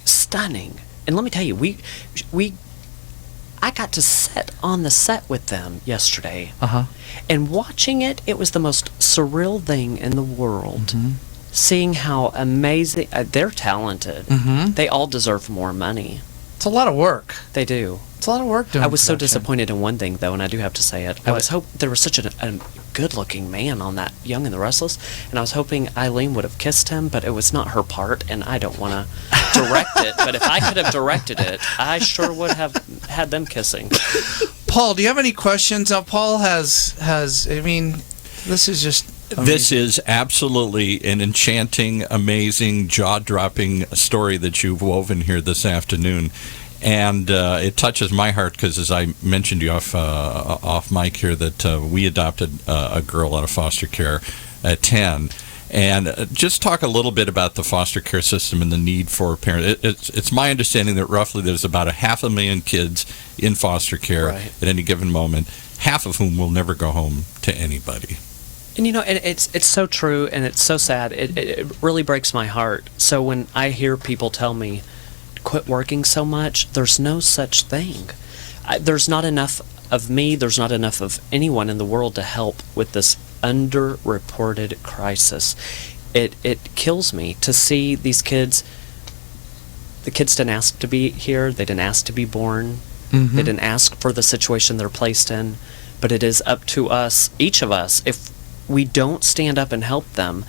Stunning. And let me tell you, I got to sit on the set with them yesterday. And watching it was the most surreal thing in the world. Seeing how amazing they're talented. They all deserve more money. It's a lot of work. They do. It's a lot of work doing I was so disappointed in one thing, though, and I do have to say it. What? There was such a good-looking man on that Young and the Restless, and I was hoping Eileen would have kissed him, but it was not her part, and I don't want to direct it. But if I could have directed it, I sure would have had them kissing. Paul, do you have any questions? Paul has. I mean, this is just... amazing. This is absolutely an enchanting, amazing, jaw-dropping story that you've woven here this afternoon. And it touches my heart because, as I mentioned to you off mic here, that we adopted a girl out of foster care at 10. And just talk a little bit about the foster care system and the need for parents. It's my understanding that roughly there's about 500,000 kids in foster care at any given moment, half of whom will never go home to anybody. And and it's so true, and it's so sad. It really breaks my heart. So when I hear people tell me, quit working so much, there's no such thing. There's not enough of me, there's not enough of anyone in the world to help with this underreported crisis. It kills me to see these kids. The kids didn't ask to be here, they didn't ask to be born, they didn't ask for the situation they're placed in, but it is up to us, each of us, if we don't stand up and help them.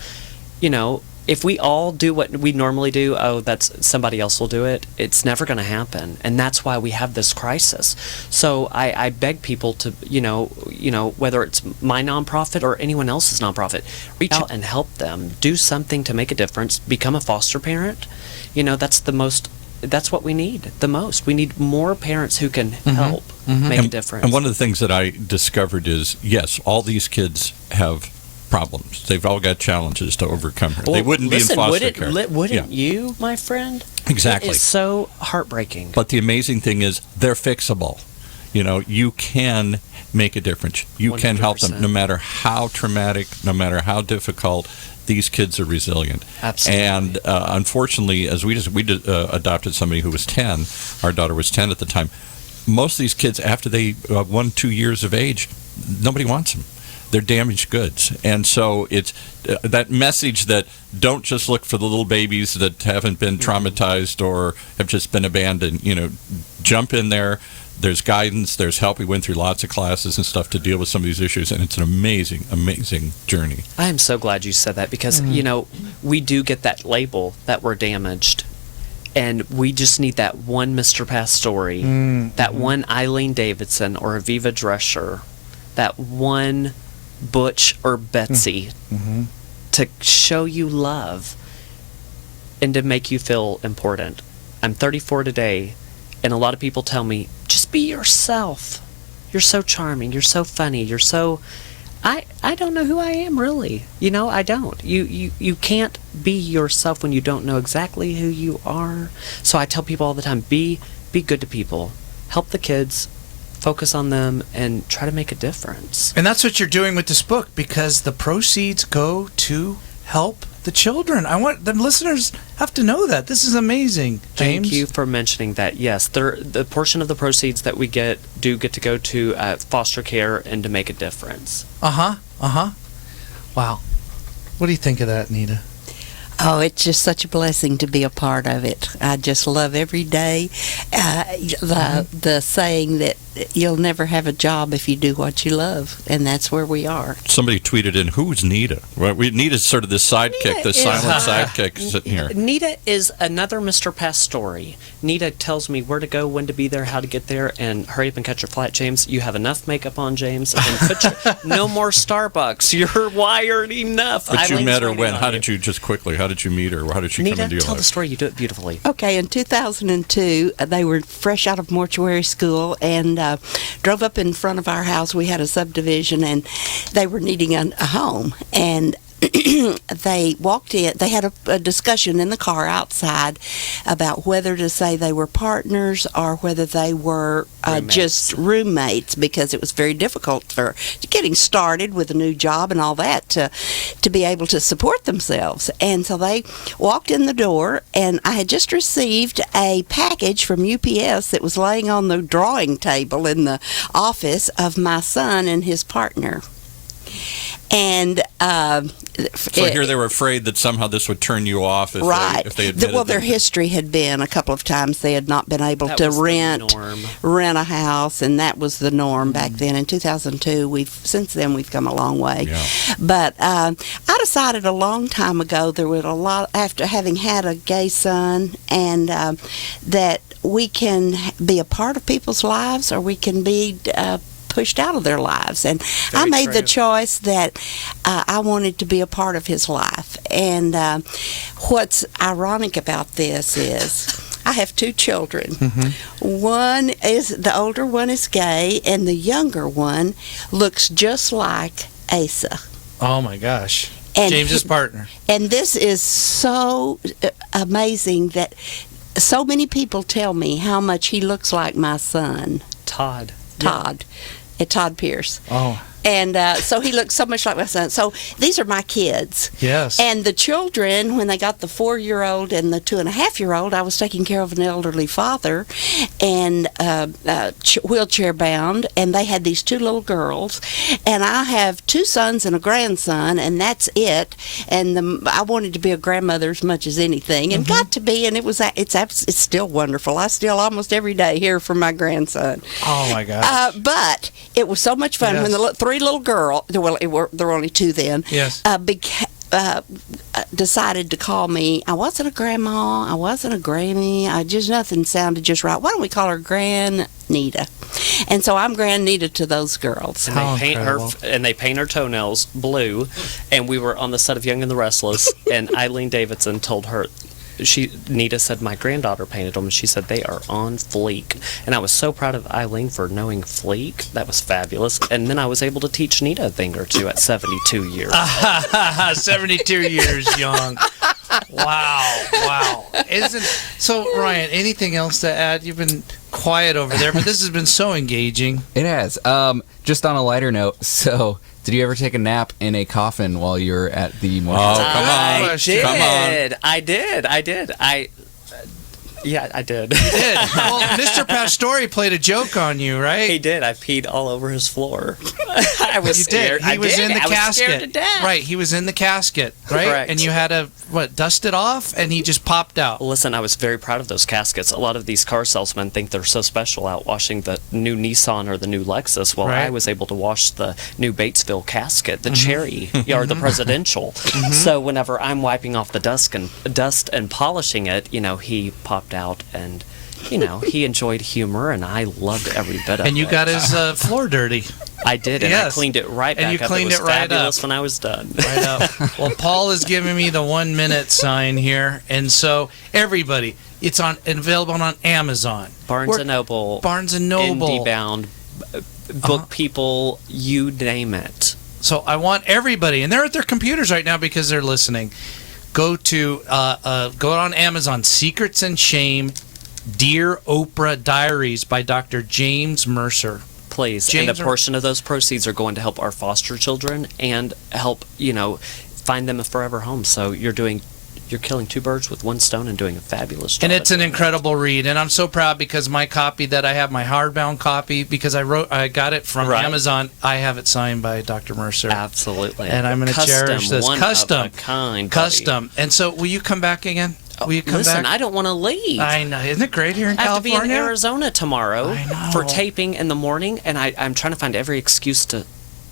if we all do what we normally do, that's somebody else will do it, it's never going to happen. And that's why we have this crisis. So I beg people to, whether it's my nonprofit or anyone else's nonprofit, reach out and help them. Do something to make a difference. Become a foster parent. That's what we need the most. We need more parents who can help make a difference. And one of the things that I discovered is, yes, all these kids have problems. They've all got challenges to overcome. They wouldn't be in foster care. Wouldn't you, my friend? Exactly. It is so heartbreaking. But the amazing thing is they're fixable. You can make a difference. You 100%. Can help them no matter how traumatic, no matter how difficult. These kids are resilient. Absolutely. And unfortunately, as we adopted somebody who was 10, our daughter was 10 at the time, most of these kids, after they 1-2 years of age, nobody wants them. They're damaged goods. And so it's that message that don't just look for the little babies that haven't been traumatized or have just been abandoned. Jump in there. There's guidance, there's help. We went through lots of classes and stuff to deal with some of these issues, and it's an amazing, amazing journey. I am so glad you said that because, we do get that label that we're damaged, and we just need that one Mr. Pastore, that one Eileen Davidson or Aviva Drescher, that one Butch or Betsy to show you love and to make you feel important. I'm 34 today. And a lot of people tell me, just be yourself. You're so charming. You're so funny. You're so... I don't know who I am, really. I don't. You can't be yourself when you don't know exactly who you are. So I tell people all the time, be good to people. Help the kids. Focus on them and try to make a difference. And that's what you're doing with this book, because the proceeds go to help the children. I want the listeners have to know that. This is amazing, James. Thank you for mentioning that. Yes, the portion of the proceeds that we get to go to foster care and to make a difference. Wow. What do you think of that, Nita? Oh, it's just such a blessing to be a part of it. I just love every day the saying that you'll never have a job if you do what you love, and that's where we are. Somebody tweeted in, who's Nita? Well, Nita's sort of the sidekick, the silent sidekick sitting here. Nita is another Mr. Pastore. Nita tells me where to go, when to be there, how to get there, and hurry up and catch your flight, James. You have enough makeup on, James, and no more Starbucks. You're wired enough. But you met her when? How did you meet her? How did she Nita, come into your tell life? the story. You do it beautifully. Okay, in 2002, they were fresh out of mortuary school and drove up in front of our house. We had a subdivision, and they were needing a home. And they walked in. They had a discussion in the car outside about whether to say they were partners or whether they were just roommates, because it was very difficult for getting started with a new job and all that to be able to support themselves. And so they walked in the door, and I had just received a package from UPS that was laying on the drawing table in the office of my son and his partner. And so here they were afraid that somehow this would turn you off if they admitted well, their history had been a couple of times they had not been able to rent a house, and that was the norm back then. In 2002, since then we've come a long way. Yeah. But I decided a long time ago, there was a lot after having had a gay son, and that we can be a part of people's lives, or we can be pushed out of their lives. And I made the choice that I wanted to be a part of his life. And what's ironic about this is I have two children. The older one is gay, and the younger one looks just like Asa. Oh my gosh. And James's partner. And this is so amazing that so many people tell me how much he looks like my son. Todd Pierce. Oh. And so he looks so much like my son. So these are my kids. Yes. And the children, when they got the 4-year-old and the 2.5-year-old, I was taking care of an elderly father and wheelchair bound, and they had these two little girls. And I have 2 sons and a grandson, and that's it. And I wanted to be a grandmother as much as anything, and got to be. And it's still wonderful. I still almost every day hear from my grandson. Oh my gosh. But it was so much fun when the 3 little girls, well, there were only 2 then. Yes. decided to call me. I wasn't a grandma. I wasn't a granny. Nothing sounded just right. Why don't we call her Grand Nita? And so I'm Grand Nita to those girls. And they paint her toenails blue. And we were on the set of Young and the Restless, and Eileen Davidson told her, Nita said, my granddaughter painted them, and she said they are on fleek. And I was so proud of Eileen for knowing fleek. That was fabulous. And then I was able to teach Nita a thing or two at 72 years. 72 years young. Wow. So, Ryan, anything else to add? You've been quiet over there, but this has been so engaging. It has. Just on a lighter note, so did you ever take a nap in a coffin while you were at the morning? Oh, come on. I did. Yeah, I did. You did. Well, Mr. Pastore played a joke on you, right? He did. I peed all over his floor. I was scared. He was in the casket. I was scared to death. Right, he was in the casket, right? Correct. And you had to, dust it off, and he just popped out. Listen, I was very proud of those caskets. A lot of these car salesmen think they're so special out washing the new Nissan or the new Lexus. Well, right. I was able to wash the new Batesville casket, the cherry, or the presidential. So whenever I'm wiping off the dust and polishing it, he popped out, and he enjoyed humor, and I loved every bit of it. And you got his floor dirty. I did, and I cleaned it right back up. And you cleaned it right fabulous up when I was done. Right up. Well, Paul is giving me the 1 minute sign here, and so everybody, it's available on Amazon, Barnes and Noble, IndieBound, Book People, you name it. So I want everybody, and they're at their computers right now because they're listening. Go on Amazon. Secrets and Shame, Dear Oprah Diaries by Dr. James Mercer. Please, and a portion of those proceeds are going to help our foster children and help find them a forever home. So you're killing two birds with one stone and doing a fabulous job. And it's an incredible read, and I'm so proud because my copy that I have, my hardbound copy, because I got it from Amazon, I have it signed by Dr. Mercer. Absolutely. And I'm going to cherish this. Custom. Custom. And so will you come back again? Will you come Listen, back? I don't want to leave. I know. Isn't it great here in California? I have to be in Arizona tomorrow I know. for taping in the morning, and I'm trying to find every excuse to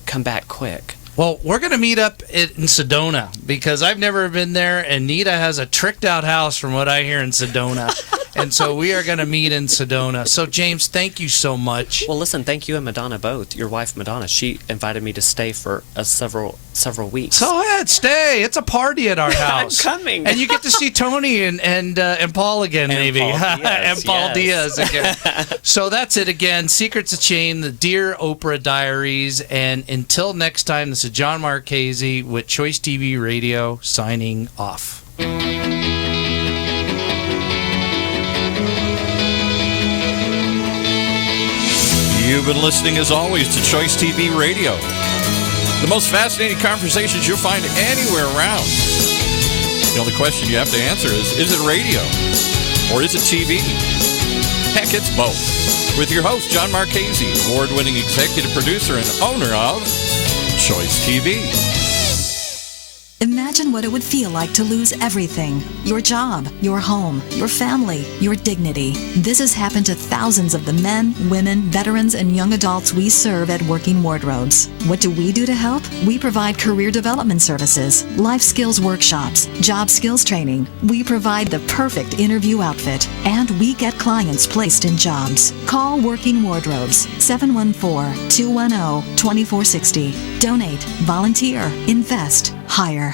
come back quick. Well, we're going to meet up in Sedona because I've never been there, and Nita has a tricked-out house from what I hear in Sedona. And so we are going to meet in Sedona. So, James, thank you so much. Well, listen, thank you and Madonna both. Your wife, Madonna, she invited me to stay for several weeks. So ahead, stay. It's a party at our house. I'm coming. And you get to see Tony and Paul again, maybe. And Paul Diaz again. So that's it again. Secrets of Shame, the Dear Oprah Diaries. And until next time, this is Jon Marchese with Choice TV Radio signing off. You've been listening, as always, to Choice TV Radio. The most fascinating conversations you'll find anywhere around. The only question you have to answer is it radio or is it TV? Heck, it's both. With your host, Jon Marchese, award-winning executive producer and owner of Choice TV. Imagine what it would feel like to lose everything. Your job, your home, your family, your dignity. This has happened to thousands of the men, women, veterans, and young adults we serve at Working Wardrobes. What do we do to help? We provide career development services, life skills workshops, job skills training. We provide the perfect interview outfit, and we get clients placed in jobs. Call Working Wardrobes, 714-210-2460. Donate, volunteer, invest, hire.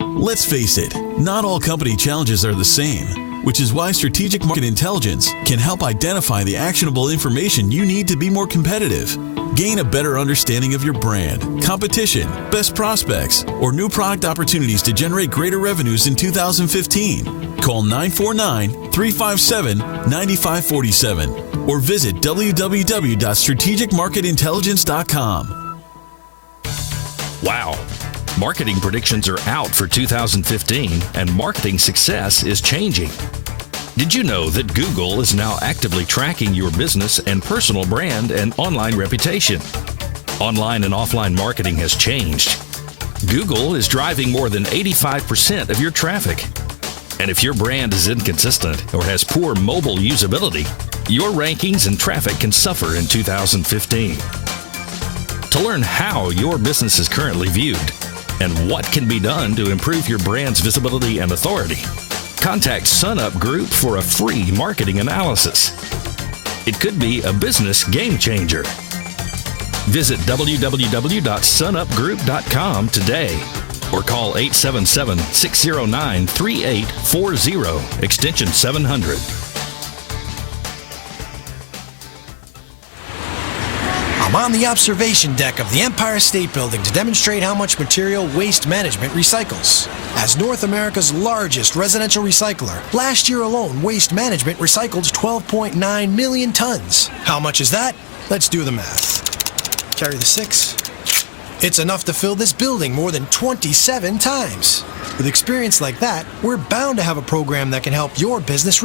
Let's face it, not all company challenges are the same, which is why Strategic Market Intelligence can help identify the actionable information you need to be more competitive. Gain a better understanding of your brand, competition, best prospects, or new product opportunities to generate greater revenues in 2015. Call 949-357-9547 or visit www.strategicmarketintelligence.com. Wow. Marketing predictions are out for 2015, and marketing success is changing. Did you know that Google is now actively tracking your business and personal brand and online reputation? Online and offline marketing has changed. Google is driving more than 85% of your traffic. And if your brand is inconsistent or has poor mobile usability, your rankings and traffic can suffer in 2015. To learn how your business is currently viewed and what can be done to improve your brand's visibility and authority. Contact SunUp Group for a free marketing analysis. It could be a business game changer. Visit www.sunupgroup.com today or call 877-609-3840, extension 700. I'm on the observation deck of the Empire State Building to demonstrate how much material Waste Management recycles. As North America's largest residential recycler, last year alone, Waste Management recycled 12.9 million tons. How much is that? Let's do the math. Carry the 6. It's enough to fill this building more than 27 times. With experience like that, we're bound to have a program that can help your business